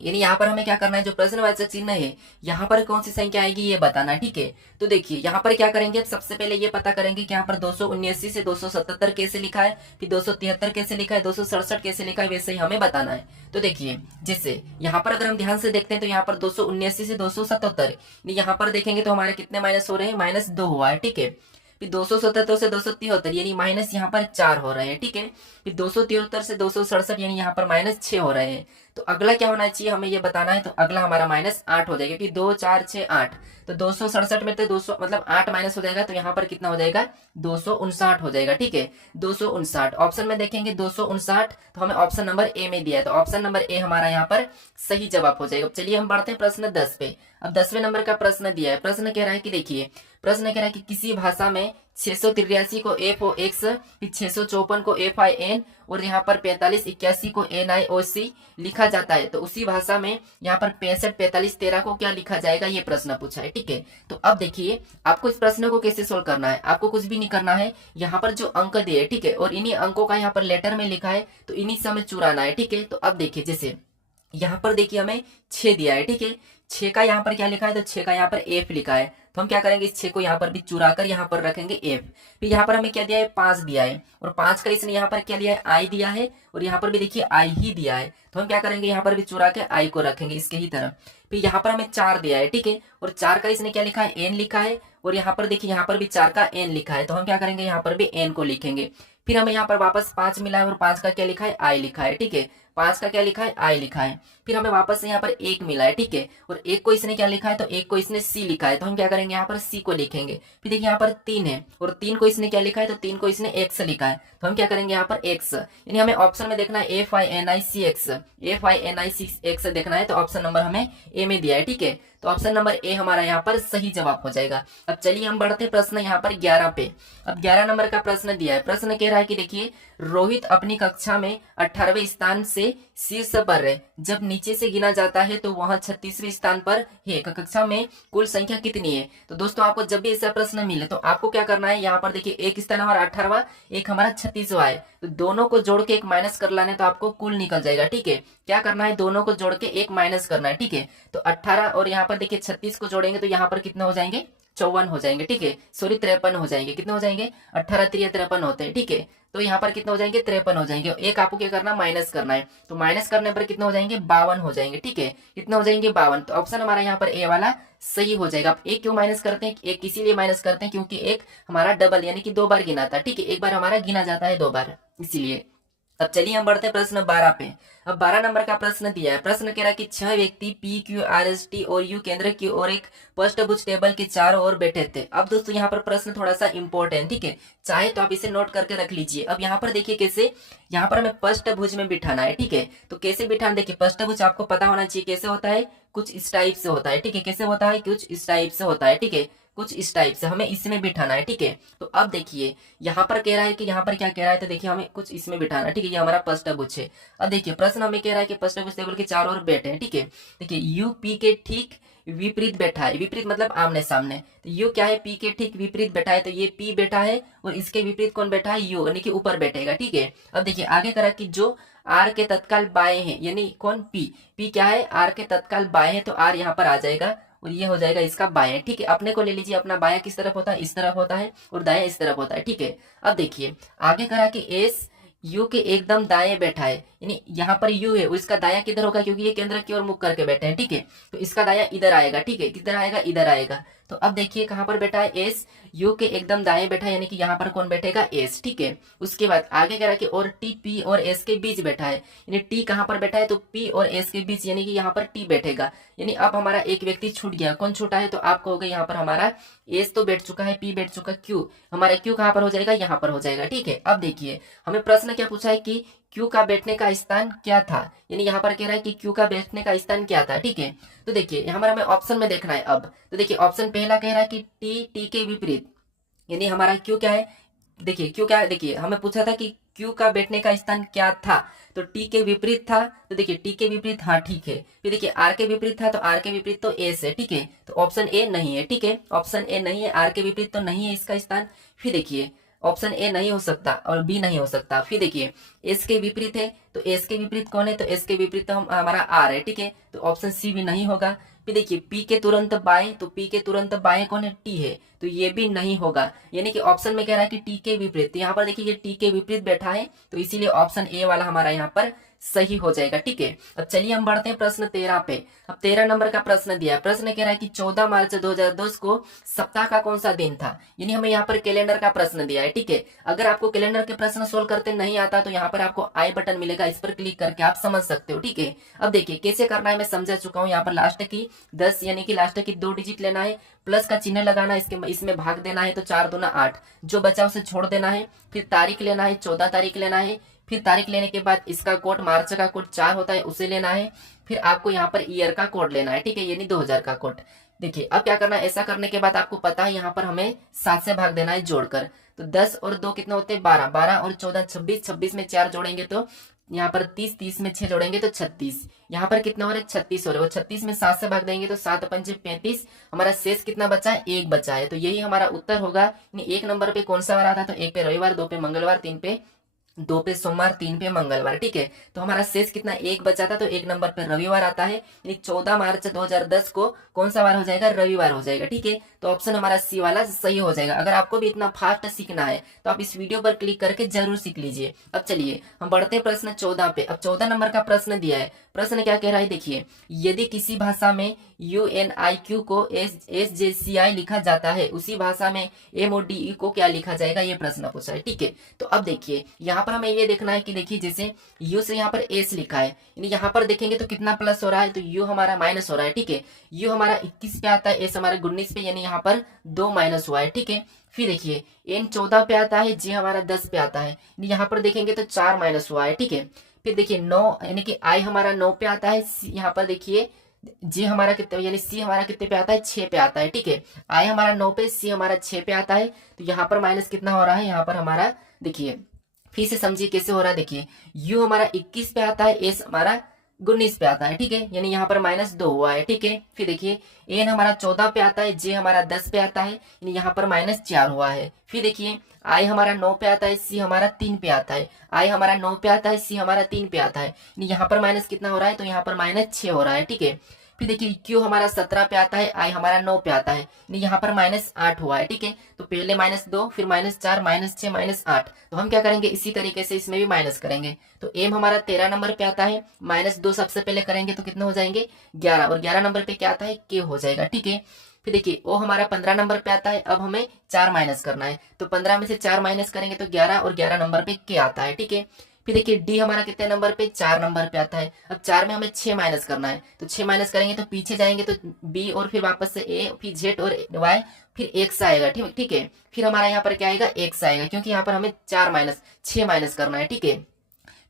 यानी यहाँ पर हमें क्या करना है, जो प्रश्नवाचक चिन्ह है यहाँ पर कौन सी संख्या आएगी ये बताना है। ठीक है, तो देखिए यहाँ पर क्या करेंगे, सबसे पहले ये पता करेंगे कि यहाँ पर 279 से 277 कैसे लिखा है, फिर 273 कैसे लिखा है, 267 कैसे लिखा है, वैसे ही हमें बताना है। तो देखिए जैसे यहाँ पर अगर हम ध्यान से देखते हैं तो यहाँ पर 279 से 277, यहाँ पर देखेंगे तो हमारे कितने माइनस हो रहे हैं, -2 हुआ है। ठीक है, फिर 277 से 273 यानी माइनस यहाँ पर 4 हो रहे हैं। ठीक है, फिर 273 से 267 यानी यहाँ पर -6 हो रहे हैं। तो अगला क्या होना चाहिए हमें ये बताना है, तो अगला हमारा -8 हो जाएगा, क्योंकि 2 4 6 8, तो 267 में तो 200 मतलब 8 माइनस हो जाएगा, तो यहाँ पर कितना हो जाएगा, 259 हो जाएगा। ठीक है, 259 ऑप्शन में देखेंगे 259, तो हमें ऑप्शन नंबर ए में दिया है, तो ऑप्शन नंबर ए हमारा यहाँ पर सही जवाब हो जाएगा। चलिए हम बढ़ते हैं प्रश्न 10 पे। अब 10वें नंबर का प्रश्न दिया है, प्रश्न कह रहा है कि देखिए, प्रश्न कह रहा है कि किसी भाषा में 683 को एफ ओ एक्स, फिर 654 को एफ आई एन और यहाँ पर 4581 को एन आई ओ सी लिखा जाता है, तो उसी भाषा में यहाँ पर 65 45 13 को क्या लिखा जाएगा, ये प्रश्न पूछा है। ठीक है, तो अब देखिए आपको इस प्रश्न को कैसे सोल्व करना है, आपको कुछ भी नहीं करना है, यहाँ पर जो अंक दिए, ठीक है, और इन्हीं अंकों का यहाँ पर लेटर में लिखा है, तो इन्हीं से हमें चुराना है। ठीक है, तो अब देखिए जैसे यहाँ पर देखिए हमें 6 दिया है। ठीक है, 6 का यहाँ पर क्या लिखा है, तो 6 का यहाँ पर एफ लिखा है, तो हम क्या करेंगे, इस 6 को यहाँ पर भी चुरा कर यहाँ पर रखेंगे एफ। फिर यहाँ पर हमें क्या दिया है, 5 दिया है, और 5 का इसने यहाँ पर क्या लिया है, आई दिया है, और यहाँ पर भी देखिए आई ही दिया है, तो हम क्या करेंगे, यहाँ पर भी चुरा के आई को रखेंगे इसके ही तरफ। फिर यहाँ पर हमें 4 दिया है। ठीक है, और 4 का इसने क्या लिखा है, एन लिखा है, और यहाँ पर देखिए यहाँ पर भी 4 का एन लिखा है, तो हम क्या करेंगे, यहाँ पर भी एन को लिखेंगे। फिर हमें यहाँ पर वापस 5 मिला है, और 5 का क्या लिखा है, आई लिखा है। ठीक है, 5 का क्या लिखा है, आई लिखा है। फिर हमें वापस से यहाँ पर 1 मिला है। ठीक है, और 1 को इसने क्या लिखा है, तो 1 को इसने सी लिखा है, तो हम क्या करेंगे, यहाँ पर सी को लिखेंगे। फिर देखिए यहाँ पर 3 है, और 3 को इसने क्या लिखा है, तो 3 को इसने एक्स लिखा है, तो हम क्या करेंगे, यहाँ पर एक्स, यानी हमें ऑप्शन में देखना है F I N I C X, F I N I C X देखना है, तो ऑप्शन नंबर हमें ए में दिया है। ठीक है, तो ऑप्शन नंबर ए हमारा यहाँ पर सही जवाब हो जाएगा। अब चलिए हम बढ़ते प्रश्न यहाँ पर 11 पे। अब 11 नंबर का प्रश्न दिया है, प्रश्न कह रहा है कि देखिए, रोहित अपनी कक्षा में 18वें स्थान से शीर्ष पर है, जब नीचे से गिना जाता है तो वह 36वें स्थान पर है, कक्षा में कुल संख्या कितनी है। तो दोस्तों आपको जब भी ऐसा प्रश्न मिले तो आपको क्या करना है, यहाँ पर देखिए एक स्थान हमारा 18वां, एक हमारा 36वां है, तो दोनों को जोड़ के एक माइनस कर लाने, तो आपको कुल निकल जाएगा। ठीक है, क्या करना है, दोनों को जोड़ के एक माइनस करना है। ठीक है, तो 18 और यहाँ पर देखिए 36 को जोड़ेंगे तो यहाँ पर कितने हो जाएंगे, 54 हो जाएंगे। ठीक है, सॉरी 53 हो जाएंगे, कितने हो जाएंगे, 18 3 53 होते हैं। ठीक है, तो यहाँ पर कितने हो जाएंगे, 53 हो जाएंगे, एक आपको क्या करना, माइनस करना है, तो माइनस करने पर कितने हो जाएंगे, 52 हो जाएंगे। ठीक है, कितने हो जाएंगे, 52, तो ऑप्शन हमारा यहाँ पर ए वाला सही हो जाएगा। आप एक क्यों माइनस करते हैं, एक इसीलिए माइनस करते हैं क्योंकि एक हमारा डबल यानी कि 2 बार गिना था। ठीक है, एक बार हमारा गिना जाता है 2 बार, इसीलिए। अब चलिए हम बढ़ते हैं प्रश्न 12 पे। अब 12 नंबर का प्रश्न दिया है, प्रश्न कह रहा है कि 6 व्यक्ति P Q R S T और यू केंद्र की ओर एक पष्टभुज टेबल के चारों ओर बैठे थे। अब दोस्तों यहाँ पर प्रश्न थोड़ा सा इंपॉर्टेंट, ठीक है, चाहे तो आप इसे नोट करके रख लीजिए। अब यहाँ पर देखिए कैसे, यहाँ पर हमें पष्टभुज में बिठाना है। ठीक है, तो कैसे बिठाना, देखिए पष्टभुज आपको पता होना चाहिए कैसे होता है, कुछ इस टाइप से होता है। ठीक है, कैसे होता है, कुछ इस टाइप से होता है। ठीक है, कुछ इस टाइप से हमें इसमें बिठाना है। ठीक है, तो अब देखिए यहाँ पर कह रहा है कि यहाँ पर क्या कह रहा है, तो देखिए हमें कुछ इसमें बिठाना है। ठीक है, ये हमारा पष्टभुज है। अब देखिए प्रश्न हमें कह रहा है कि पष्टभुज टेबल के चारों ओर बैठे हैं। ठीक है, देखिए यू पी के ठीक विपरीत बैठा है, विपरीत मतलब आमने सामने, तो यू क्या है, पी के ठीक विपरीत बैठा है, तो ये पी बैठा है और इसके विपरीत कौन बैठा है, यू, यानी कि ऊपर बैठेगा। ठीक है, अब देखिए आगे करा कि जो आर के तत्काल बाएं हैं, यानी कौन, पी क्या है, आर के तत्काल बाएं है, तो आर यहाँ पर आ जाएगा और ये हो जाएगा इसका बायां। ठीक है, अपने को ले लीजिए, अपना बायां किस तरफ होता है, इस तरफ होता है, और दायां इस तरफ होता है। ठीक है, अब देखिए आगे करा कि एस यू के एकदम दाएं बैठा है, यानी यहाँ पर यू है, उसका दायां किधर होगा, क्योंकि ये केंद्र की ओर मुख करके बैठे हैं। ठीक है, तो इसका दायां इधर आएगा। ठीक है, किधर आएगा, इधर आएगा, तो अब देखिए कहाँ पर बैठा है एस, यू के एकदम दाएं बैठा है, यानी कि यहाँ पर कौन बैठेगा एस, ठीक है। उसके बाद आगे कह रहा है कि और टी पी और एस के बीच बैठा है, यानी टी कहाँ पर बैठा है तो पी और एस के बीच, यानी कि यहाँ पर टी बैठेगा। यानी अब हमारा एक व्यक्ति छूट गया, कौन छूटा है तो आप कहोगे यहाँ पर हमारा एस तो बैठ चुका है, पी बैठ चुका, क्यू हमारा क्यू कहाँ पर हो जाएगा, यहाँ पर हो जाएगा, ठीक है। अब देखिए हमें प्रश्न क्या पूछा है कि क्यू का बैठने का स्थान क्या था, यानी यहाँ पर कह रहा है कि क्यू का बैठने का स्थान क्या था, ठीक है। तो देखिए यहाँ पर हमें ऑप्शन में देखना है अब। तो देखिए ऑप्शन पहला कह रहा है कि टी के विपरीत, यानी हमारा क्यू क्या है, देखिए क्यू क्या है, देखिए हमें पूछा था कि क्यू का बैठने का स्थान क्या था, तो टी के विपरीत था, तो देखिए टी के विपरीत, हाँ ठीक है। फिर देखिए आर के विपरीत था, तो आर के विपरीत तो एस है, ठीक है। तो ऑप्शन ए नहीं है, ठीक है, ऑप्शन ए नहीं है, आर के विपरीत तो नहीं है इसका स्थान। फिर देखिए ऑप्शन ए नहीं हो सकता और बी नहीं हो सकता। फिर देखिए एस के विपरीत है, तो एस के विपरीत कौन है, तो एस के विपरीत तो हमारा आर है, ठीक है। तो ऑप्शन सी भी नहीं होगा। फिर देखिए पी के तुरंत बाएं, तो पी के तुरंत बाएं कौन है, टी है, तो ये भी नहीं होगा। यानी कि ऑप्शन में कह रहा है कि टी के विपरीत, यहाँ पर देखिए ये टी के विपरीत बैठा है, तो इसीलिए ऑप्शन ए वाला हमारा यहाँ पर सही हो जाएगा, ठीक है। अब चलिए हम बढ़ते हैं प्रश्न 13 पे। अब 13 नंबर का प्रश्न दिया है, प्रश्न कह रहा है कि 14 मार्च 2010 को सप्ताह का कौन सा दिन था, यानी हमें यहाँ पर कैलेंडर का प्रश्न दिया है, ठीक है। अगर आपको कैलेंडर के प्रश्न सोल्व करते नहीं आता तो यहाँ पर आपको आई बटन मिलेगा, इस पर क्लिक करके आप समझ सकते हो, ठीक है। अब देखिए कैसे करना है मैं समझा चुका हूँ। यहाँ पर लास्ट की 10 यानी कि लास्ट की 2 डिजिट लेना है, प्लस का चिन्ह लगाना है, इसमें भाग देना है, तो 4 दूना 8, जो बचा उसे छोड़ देना है। फिर तारीख लेना है, 14 तारीख लेना है। फिर तारीख लेने के बाद इसका कोड, मार्च का कोड 4 होता है, उसे लेना है। फिर आपको यहाँ पर ईयर का कोड लेना है, ठीक है, यानी 2000 का कोड। देखिए अब क्या करना है, ऐसा करने के बाद आपको पता है यहाँ पर हमें 7 से भाग देना है जोड़कर। तो 10 और 2 कितना होते हैं 12, 12 और 14 26, 26 में 4 जोड़ेंगे तो यहाँ पर 30, 30 में 6 जोड़ेंगे तो 36, यहाँ पर कितना हो रहा है 36 हो रहा है। 36 में 7 से भाग देंगे तो 7 पंचे 35, हमारा शेष कितना बचा है, 1 बचा है। तो यही हमारा उत्तर होगा। यानी 1 नंबर पे कौन सा वार आता है, तो 1 पे रविवार, 2 पे मंगलवार, 3 पे 2 पे सोमवार, 3 पे मंगलवार, ठीक है। तो हमारा शेष कितना 1 बचा था, तो 1 नंबर पे रविवार आता है, यानी 14 मार्च 2010 को कौन सा वार हो जाएगा, रविवार हो जाएगा, ठीक है। तो ऑप्शन हमारा सी वाला सही हो जाएगा। अगर आपको भी इतना फास्ट सीखना है तो आप इस वीडियो पर क्लिक करके जरूर सीख लीजिए। अब चलिए हम बढ़ते हैं प्रश्न 14 पे। अब 14 नंबर का प्रश्न दिया है, प्रश्न क्या कह रहा है देखिए, यदि किसी भाषा में UNIQ को SJCI लिखा जाता है, उसी भाषा में MODE को क्या लिखा जाएगा, ये प्रश्न पूछा है, ठीक है। तो अब देखिए यहाँ पर हमें ये देखना है कि देखिए जैसे U से यहाँ पर S लिखा है, यानी यहाँ पर देखेंगे तो कितना प्लस हो रहा है, तो U हमारा माइनस हो रहा है, ठीक है। U हमारा 21 पे आता है, S हमारा 19 पे, यानी यहाँ पर 2 माइनस हुआ है, ठीक है। फिर देखिए N 14 पे आता है, J हमारा 10 पे आता है, यहाँ पर देखेंगे तो 4 माइनस हुआ है, ठीक है। फिर देखिए 9 यानी कि I हमारा 9 पे आता है, यहाँ पर देखिए जी हमारा कितने, यानी सी हमारा कितने पे आता है, 6 पे आता है, ठीक है। आई हमारा 9 पे, सी हमारा 6 पे आता है, तो यहाँ पर माइनस कितना हो रहा है, यहाँ पर हमारा देखिए फिर से समझिए कैसे हो रहा है। देखिए यू हमारा 21 पे आता है, एस हमारा 19 पे आता है, ठीक है, यानी यहाँ पर -2 हुआ है, ठीक है। फिर देखिए एन हमारा 14 पे आता है, जे हमारा 10 पे आता है, यानी यहाँ पर -4 हुआ है। फिर देखिए आई हमारा 9 पे आता है, सी हमारा 3 पे आता है, आई हमारा 9 पे आता है, सी हमारा 3 पे आता है, यानी यहाँ पर माइनस कितना हो रहा है, तो यहाँ पर -6 हो रहा है, ठीक है। फिर देखिए क्यू हमारा 17 पे आता है, आई हमारा 9 पे आता है, यहाँ पर -8 हुआ है, ठीक है। तो पहले -2, फिर -4, -6, -8, तो हम क्या करेंगे इसी तरीके से इसमें भी माइनस करेंगे। तो एम हमारा 13 नंबर पे आता है, -2 सबसे पहले करेंगे तो कितने हो जाएंगे 11, और 11 नंबर पे क्या आता है के हो जाएगा, ठीक है। फिर देखिए ओ हमारा 15 नंबर पे आता है, अब हमें 4 माइनस करना है, तो 15 में से 4 माइनस करेंगे तो 11, और 11 नंबर पे के आता है, ठीक है। फिर देखिए डी हमारा कितने नंबर पे 4 नंबर पे आता है, अब 4 में हमें 6 माइनस करना है, तो 6 माइनस करेंगे तो पीछे जाएंगे तो बी, और फिर वापस से ए, फिर जेड और वाई, फिर एक्स आएगा, ठीक है। फिर हमारा यहाँ पर क्या आएगा एक्स आएगा, क्योंकि यहाँ पर हमें 6 माइनस करना है, ठीक है।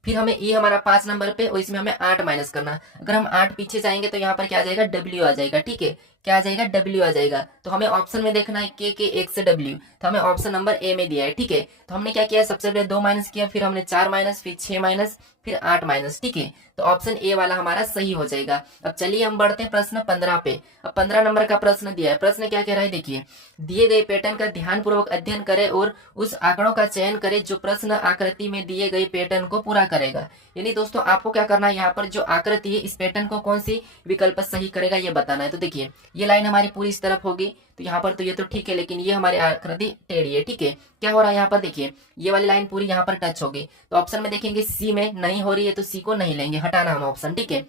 फिर हमें ई हमारा 5 नंबर पे, और इसमें हमें 8 माइनस करना। अगर हम 8 पीछे जाएंगे तो यहाँ पर क्या आ जाएगा डब्ल्यू आ जाएगा, ठीक है। क्या आ जाएगा डब्ल्यू आ जाएगा। तो हमें ऑप्शन में देखना है के एक्स से डब्ल्यू, तो हमें ऑप्शन नंबर ए में दिया है, ठीक है। तो हमने क्या किया सबसे पहले 2 माइनस किया, फिर हमने 4 माइनस, फिर 6 माइनस, फिर 8 माइनस, ठीक है। तो ऑप्शन ए वाला हमारा सही हो जाएगा। अब चलिए हम बढ़ते हैं प्रश्न 15 पे। अब 15 नंबर का प्रश्न दिया है, प्रश्न क्या कह रहा है देखिए, दिए गए पैटर्न का ध्यानपूर्वक अध्ययन करें और उस आंकड़ों का चयन करें जो प्रश्न आकृति में दिए गए पैटर्न को पूरा करेगा। यानी दोस्तों आपको क्या करना है, यहाँ पर जो आकृति है इस पैटर्न को कौन सी विकल्प सही करेगा ये बताना है। तो देखिए ये लाइन हमारी पूरी इस तरफ होगी, तो यहाँ पर तो ये तो ठीक है, लेकिन ये हमारी आकृति टेढ़ी है, ठीक है। क्या हो रहा है यहाँ पर देखिए ये वाली लाइन पूरी यहाँ पर टच होगी, तो ऑप्शन में देखेंगे सी में नहीं हो रही है, तो सी को नहीं लेंगे, हटाना हम ऑप्शन, ठीक है।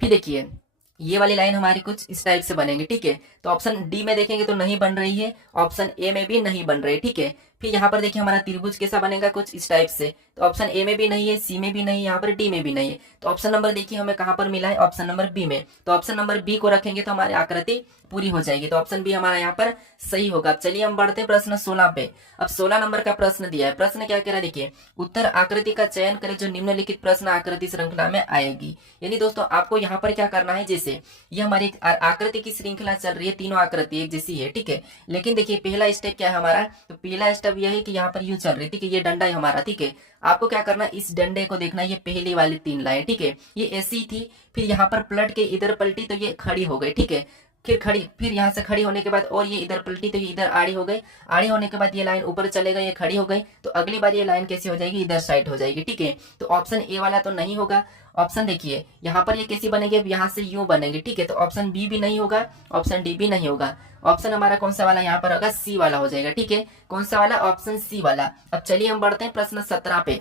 फिर देखिए ये वाली लाइन हमारी कुछ इस टाइप से बनेंगे, ठीक है। तो ऑप्शन डी में देखेंगे तो नहीं बन रही है, ऑप्शन ए में भी नहीं बन रही, ठीक है। फिर यहाँ पर देखिए हमारा त्रिभुज कैसा बनेगा, कुछ इस टाइप से। तो ऑप्शन ए में भी नहीं है, सी में भी नहीं है, यहाँ पर डी में भी नहीं है। तो ऑप्शन नंबर देखिए हमें कहाँ पर मिला है, ऑप्शन नंबर बी में। तो ऑप्शन नंबर बी को रखेंगे तो हमारी आकृति पूरी हो जाएगी। तो ऑप्शन बी हमारा यहाँ पर सही होगा। अब चलिए हम बढ़ते हैं प्रश्न 16 पे। अब 16 नंबर का प्रश्न दिया है। प्रश्न क्या कह रहा है देखिए, उत्तर आकृति का चयन करें जो निम्नलिखित प्रश्न आकृति श्रृंखला में आएगी। यानी दोस्तों आपको यहाँ पर क्या करना है, जैसे ये हमारी आकृति की श्रृंखला चल रही है, तीनों आकृति एक जैसी है, ठीक है। लेकिन देखिए पहला स्टेप क्या है हमारा, तो पहला स्टेप यह है कि यहाँ पर यूं चल रही है, ठीक है। ये डंडा है हमारा, ठीक है। आपको क्या करना है, इस डंडे को देखना है, ये पहली वाली 3 लाइन, ठीक है। ये ऐसी थी, फिर यहाँ पर पलट के इधर पलटी तो ये खड़ी हो गई, ठीक है। फिर यहाँ से खड़ी होने के बाद और ये इधर पलटी तो ये इधर आड़ी हो गई, आड़ी होने के बाद ये लाइन ऊपर चलेगा, ये खड़ी हो गई। तो अगली बार ये लाइन कैसी हो जाएगी, इधर साइड हो जाएगी, ठीक है। तो ऑप्शन ए वाला तो नहीं होगा। ऑप्शन देखिए यहाँ पर ये कैसी बनेगी, यहाँ से यूं बनेगी, ठीक है। तो ऑप्शन बी भी नहीं होगा, ऑप्शन डी भी नहीं होगा। ऑप्शन हमारा कौन सा वाला यहाँ पर होगा, सी वाला हो जाएगा, ठीक है। कौन सा वाला, ऑप्शन सी वाला। अब चलिए हम बढ़ते हैं प्रश्न 17 पे।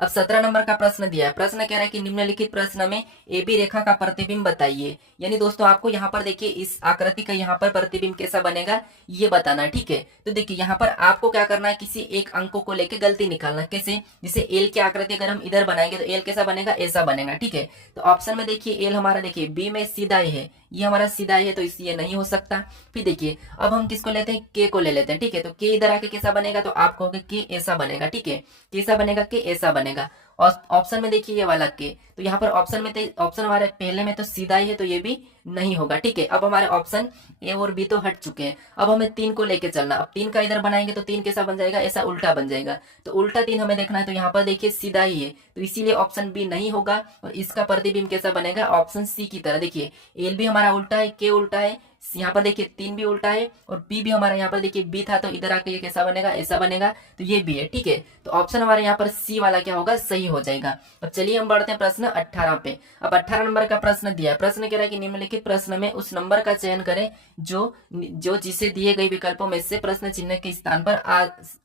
अब 17 नंबर का प्रश्न दिया है। प्रश्न कह रहा है कि निम्नलिखित प्रश्न में ए बी रेखा का प्रतिबिंब बताइए। यानी दोस्तों आपको यहाँ पर देखिए इस आकृति का यहाँ पर प्रतिबिंब कैसा बनेगा ये बताना है, ठीक है। तो देखिए यहाँ पर आपको क्या करना है, किसी एक अंकों को लेके गलती निकालना है। कैसे, जैसे एल की आकृति अगर हम इधर बनाएंगे तो एल कैसा बनेगा, ऐसा बनेगा, ठीक है। तो ऑप्शन में देखिए एल हमारा देखिए बी में सीधा है, ये हमारा सीधा है, तो इसलिए नहीं हो सकता। फिर देखिए अब हम किसको लेते हैं, के को ले लेते हैं, ठीक है। तो के इधर आके कैसा बनेगा, तो आप कहोगे के ऐसा बनेगा, ठीक है। कैसा बनेगा, के ऐसा बनेगा। और ऑप्शन में देखिए ये वाला के, तो यहाँ पर ऑप्शन में ऑप्शन हमारे पहले में तो सीधा ही है, तो ये भी नहीं होगा, ठीक है। अब हमारे ऑप्शन ए और बी तो हट चुके हैं। अब हमें 3 को लेके चलना। अब 3 का इधर बनाएंगे तो 3 कैसा बन जाएगा, ऐसा उल्टा बन जाएगा। तो उल्टा 3 हमें देखना है, तो यहाँ पर देखिए सीधा ही है, तो इसीलिए ऑप्शन बी नहीं होगा। और इसका प्रतिबिंब कैसा बनेगा, ऑप्शन सी की तरह। देखिए एल भी हमारा उल्टा है, के उल्टा है, यहाँ पर देखिए 3 भी उल्टा है, और बी भी हमारा यहाँ पर देखिए बी था, तो इधर आके ये कैसा बनेगा, ऐसा बनेगा, तो ये भी है, ठीक है। तो ऑप्शन हमारे यहाँ पर सी वाला क्या होगा, सही हो जाएगा। अब चलिए हम बढ़ते हैं प्रश्न 18 पे। अब 18 नंबर का प्रश्न दिया है। प्रश्न कह रहा है कि निम्नलिखित प्रश्न में उस नंबर का चयन करें जो जिसे दिए गए विकल्पों में से प्रश्न चिन्ह के स्थान पर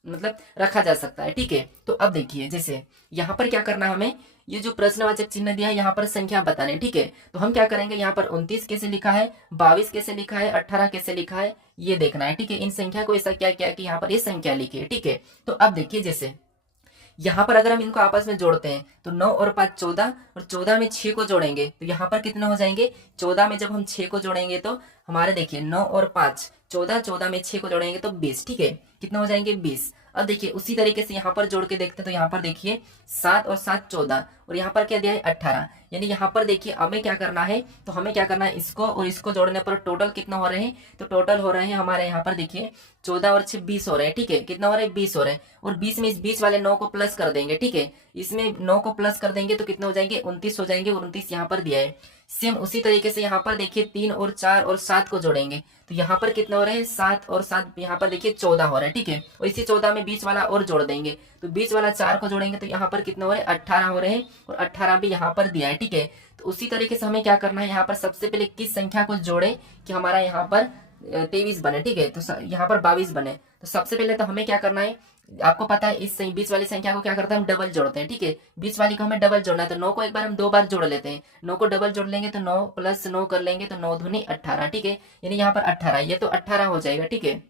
मतलब रखा जा सकता है, ठीक है। तो अब देखिए जैसे यहाँ पर क्या करना है, हमें ये जो प्रश्नवाचक चिन्ह दिया है यहाँ पर संख्या बताने, ठीक है। तो हम क्या करेंगे, यहाँ पर 29 कैसे लिखा है, 22 कैसे लिखा है, 18 कैसे लिखा है, ये देखना है, ठीक है। इन संख्या को ऐसा क्या किया कि यहाँ पर ये संख्या लिखी है, ठीक है। तो अब देखिए जैसे यहाँ पर अगर हम इनको आपस में जोड़ते हैं तो 9 और 5 14, और 14 में 6 को जोड़ेंगे तो यहाँ पर कितने हो जाएंगे, 14 में जब हम 6 को जोड़ेंगे तो हमारे देखिए 9 और 5 14, 14 में 6 को जोड़ेंगे तो 20, ठीक है। कितना हो जाएंगे, 20। अब देखिए उसी तरीके से यहाँ पर जोड़ के देखते हैं तो यहाँ पर देखिए 7 और 7 14, और यहाँ पर क्या दिया है 18। यानी यहाँ पर देखिए हमें क्या करना है, तो हमें क्या करना है, इसको और इसको जोड़ने पर टोटल कितना हो रहे हैं, तो टोटल हो रहे हैं हमारे यहाँ पर देखिए 14 और 6 20 हो रहे हैं, ठीक है। कितना हो रहा है, 20 हो रहे हैं। और 20 में इस 20 वाले 9 को प्लस कर देंगे, ठीक है। इसमें 9 को प्लस कर देंगे तो कितने हो जाएंगे, 29 हो जाएंगे, और 29 यहाँ पर दिया है। सेम उसी तरीके से यहाँ पर देखिए 3 और 4 और 7 को जोड़ेंगे तो यहाँ पर कितने हो रहे हैं, 7 और 7 यहाँ पर देखिए 14 हो रहा है, ठीक है। और इसी 14 में 20 वाला और जोड़ देंगे तो 20 वाला 4 को जोड़ेंगे तो यहाँ पर कितने हो रहे हैं, 18 हो रहे हैं, और 18 भी यहाँ पर दिया है, ठीक है। तो उसी तरीके से हमें क्या करना है, यहाँ पर सबसे पहले किस संख्या को जोड़े कि हमारा यहाँ पर 23 बने, ठीक है। तो यहाँ पर 22 बने। तो सबसे पहले तो हमें क्या करना है, आपको पता है इस 20 वाली संख्या को क्या करते हैं, हम डबल जोड़ते हैं, ठीक है। 20 वाली को हमें डबल जोड़ना है, तो 9 को एक बार हम 2 बार जोड़ लेते हैं। 9 को डबल जोड़ लेंगे तो 9 + 9 कर लेंगे तो 9 दूनी 18, ठीक है। यानी यहाँ पर 18, ये तो 18 हो जाएगा, ठीक है।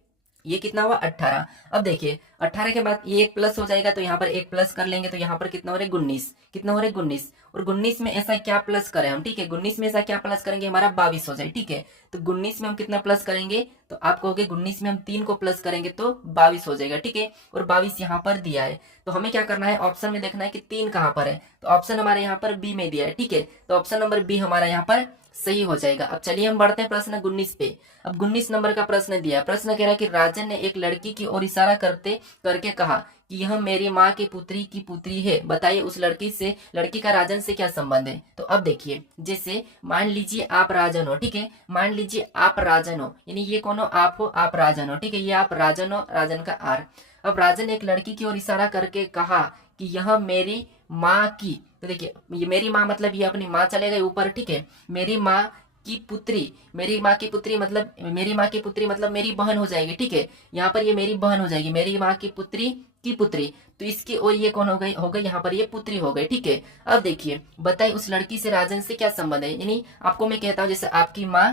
ये कितना हुआ, 18। अब देखिए 18 के बाद ये एक प्लस हो जाएगा तो यहाँ पर एक प्लस कर लेंगे तो यहाँ पर कितना हो रहा है, 19। कितना हो रहा है, 19। और 19 में ऐसा क्या प्लस करें हम, ठीक है। 19 में ऐसा क्या प्लस करेंगे, हमारा 22 हो जाए, ठीक है। तो 19 में हम कितना प्लस करेंगे, तो आप कहोगे 19 में हम 3 को प्लस करेंगे तो 22 हो जाएगा, ठीक है। और 22 यहाँ पर दिया है तो हमें क्या करना है, ऑप्शन में देखना है कि 3 कहाँ पर है। तो ऑप्शन हमारे यहाँ पर बी में दिया है, ठीक है। तो ऑप्शन नंबर बी हमारा यहाँ पर सही हो जाएगा। अब चलिए हम बढ़ते हैं प्रश्न 19 पे। अब 19 नंबर का प्रश्न दिया है। प्रश्न कह रहा है कि राजन ने एक लड़की की ओर इशारा करके कहा कि यह मेरी माँ की पुत्री है, बताइए उस लड़की का राजन से क्या संबंध है। तो अब देखिए जैसे मान लीजिए आप राजन हो, ठीक है। मान लीजिए आप राजन हो, यानी ये कौन हो, आप हो, आप राजन हो, ठीक है। ये आप राजन हो, राजन का आर। अब राजन ने एक लड़की की ओर इशारा करके कहा कि यह मेरी माँ की, तो देखिए ये मेरी माँ मतलब ये अपनी माँ चलेगा ऊपर, ठीक है। मेरी माँ की पुत्री, मेरी माँ की पुत्री मतलब मेरी माँ की पुत्री मतलब मेरी बहन हो जाएगी, ठीक है। यहाँ पर ये मेरी बहन हो जाएगी, मेरी माँ की पुत्री की पुत्री, तो इसकी और ये कौन हो गई यहाँ पर ये पुत्री हो गई। ठीक है, अब देखिए बताइए उस लड़की से राजन से क्या संबंध है। यानी आपको मैं कहता हूँ जैसे आपकी माँ,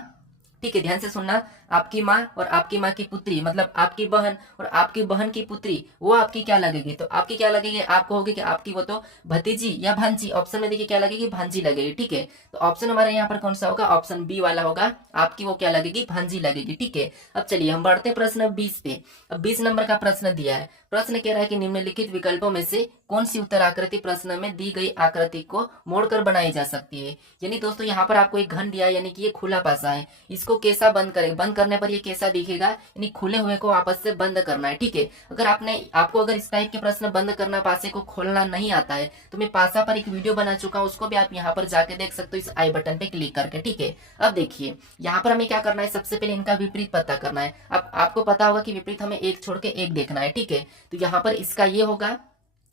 ठीक है ध्यान से सुनना, आपकी माँ और आपकी माँ की पुत्री मतलब आपकी बहन और आपकी बहन की पुत्री, वो आपकी क्या लगेगी, तो आपकी क्या लगेगी, आपको होगी कि आपकी वो तो भतीजी या भांजी। ऑप्शन में देखिए क्या लगेगी, भांजी लगेगी। ठीक है, तो ऑप्शन हमारे यहाँ पर कौन सा होगा, ऑप्शन बी वाला होगा, आपकी वो क्या लगेगी, भांजी लगेगी। ठीक है, अब चलिए हम बढ़ते हैं प्रश्न 20 पे। अब 20 नंबर का प्रश्न दिया है। प्रश्न कह रहा है कि निम्नलिखित विकल्पों में से कौन सी उत्तर आकृति प्रश्न में दी गई आकृति को मोड़कर बनाई जा सकती है। यानी दोस्तों यहाँ पर आपको एक घन दिया है, यानी कि ये खुला पासा है, इसको कैसा बंद करें, बंद करने पर ये कैसा दिखेगा, यानी खुले हुए को आपस से बंद करना है। ठीक है, अगर आपको अगर इस टाइप के प्रश्न बंद करना, पासे को खोलना नहीं आता है तो मैं पासा पर एक वीडियो बना चुका हूँ, उसको भी आप यहाँ पर जाके देख सकते हो इस आई बटन पे क्लिक करके। ठीक है, अब देखिए यहाँ पर हमें क्या करना है, सबसे पहले इनका विपरीत पता करना है। अब आपको पता होगा कि विपरीत हमें एक छोड़ के एक देखना है। ठीक है, तो यहाँ पर इसका ये होगा,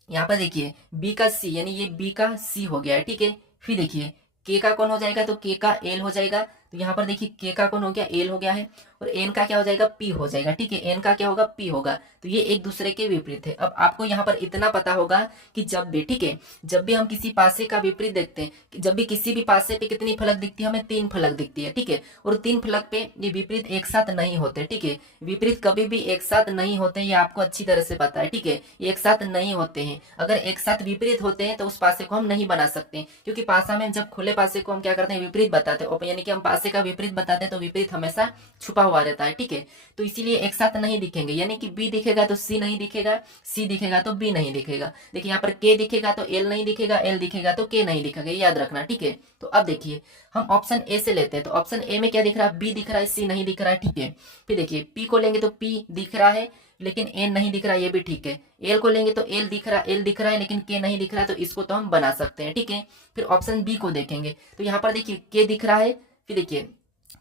यहाँ पर देखिए बी का सी, यानी ये बी का सी हो गया है। ठीक है, फिर देखिए के का कौन हो जाएगा, तो के का एल हो जाएगा। तो यहाँ पर देखिए के का कौन हो गया, एल हो गया है, और एन का क्या हो जाएगा, पी हो जाएगा। ठीक है, एन का क्या होगा, पी होगा। तो ये एक दूसरे के विपरीत है। अब आपको यहाँ पर इतना पता होगा कि जब भी, ठीक है, जब भी हम किसी पासे का विपरीत देखते हैं, जब भी किसी भी पासे पे कितनी फलक दिखती है, हमें 3 फलक दिखती है। ठीक है, और 3 फलक पे ये विपरीत एक साथ नहीं होते। ठीक है, विपरीत कभी भी एक साथ नहीं होते, ये आपको अच्छी तरह से पता है। ठीक है, ये एक साथ नहीं होते हैं। अगर एक साथ विपरीत होते हैं तो उस पासे को हम नहीं बना सकते, क्योंकि पासा में जब खुले पासे को हम क्या करते हैं, विपरीत बताते हैं, यानी कि हम पासे का विपरीत बताते हैं तो विपरीत हमेशा छुपा हुआ रहता है। ठीक है, तो इसीलिए एक साथ नहीं दिखेंगे, यानी कि बी दिखेगा तो सी नहीं दिखेगा, सी दिखेगा तो बी नहीं दिखेगा। देखिए यहाँ पर के दिखेगा तो एल नहीं दिखेगा, एल दिखेगा तो के नहीं दिखेगा, याद रखना। ठीक है, तो अब देखिए हम ऑप्शन ए से लेते हैं, तो ऑप्शन ए में क्या दिख रहा है, बी दिख रहा है, सी नहीं दिख रहा है। ठीक है, फिर देखिए पी को लेंगे तो पी दिख रहा है लेकिन एन नहीं दिख रहा है, ये भी ठीक है। एल को लेंगे तो एल दिख रहा है लेकिन के नहीं दिख रहा है, तो इसको तो हम बना सकते हैं। ठीक है, फिर ऑप्शन बी को देखेंगे तो यहाँ पर देखिए के दिख रहा है, फिर देखिए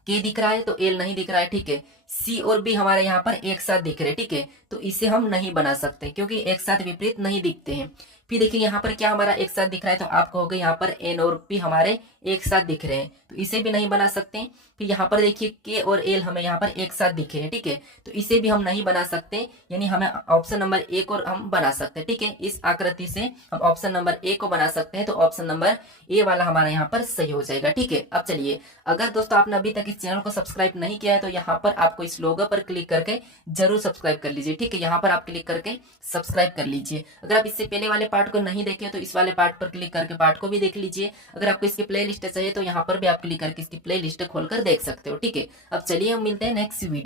के दिख रहा है तो एल नहीं दिख रहा है। ठीक है, सी और बी हमारे यहाँ पर एक साथ दिख रहे हैं। ठीक है, तो इसे हम नहीं बना सकते क्योंकि एक साथ विपरीत नहीं दिखते हैं। फिर देखिए यहाँ पर क्या हमारा एक साथ दिख रहा है, तो आप कहोगे यहाँ पर एन और पी हमारे एक साथ दिख रहे हैं, तो इसे भी नहीं बना सकते। फिर यहाँ पर देखिए के और एल हमें यहाँ पर एक साथ दिखे हैं। ठीक है, तो इसे भी हम नहीं बना सकते, यानी हमें ऑप्शन नंबर ए को हम बना सकते हैं। ठीक है, इस आकृति से हम ऑप्शन नंबर ए को बना सकते हैं, तो ऑप्शन नंबर ए वाला हमारा यहाँ पर सही हो जाएगा। ठीक है, अब चलिए अगर दोस्तों आपने अभी तक इस चैनल को सब्सक्राइब नहीं किया है तो यहाँ पर आपको इस लोगो पर क्लिक करके जरूर सब्सक्राइब कर लीजिए। ठीक है, यहाँ पर आप क्लिक करके सब्सक्राइब कर लीजिए। अगर आप इससे पहले वाले पार्ट को नहीं देखे तो इस वाले पार्ट पर क्लिक करके पार्ट को भी देख लीजिए। अगर आपको इसकी प्ले लिस्ट चाहिए तो यहाँ पर भी आप क्लिक करके इसकी प्ले लिस्ट खोलकर देख सकते हो। ठीक है, अब चलिए हम मिलते हैं नेक्स्ट वीडियो।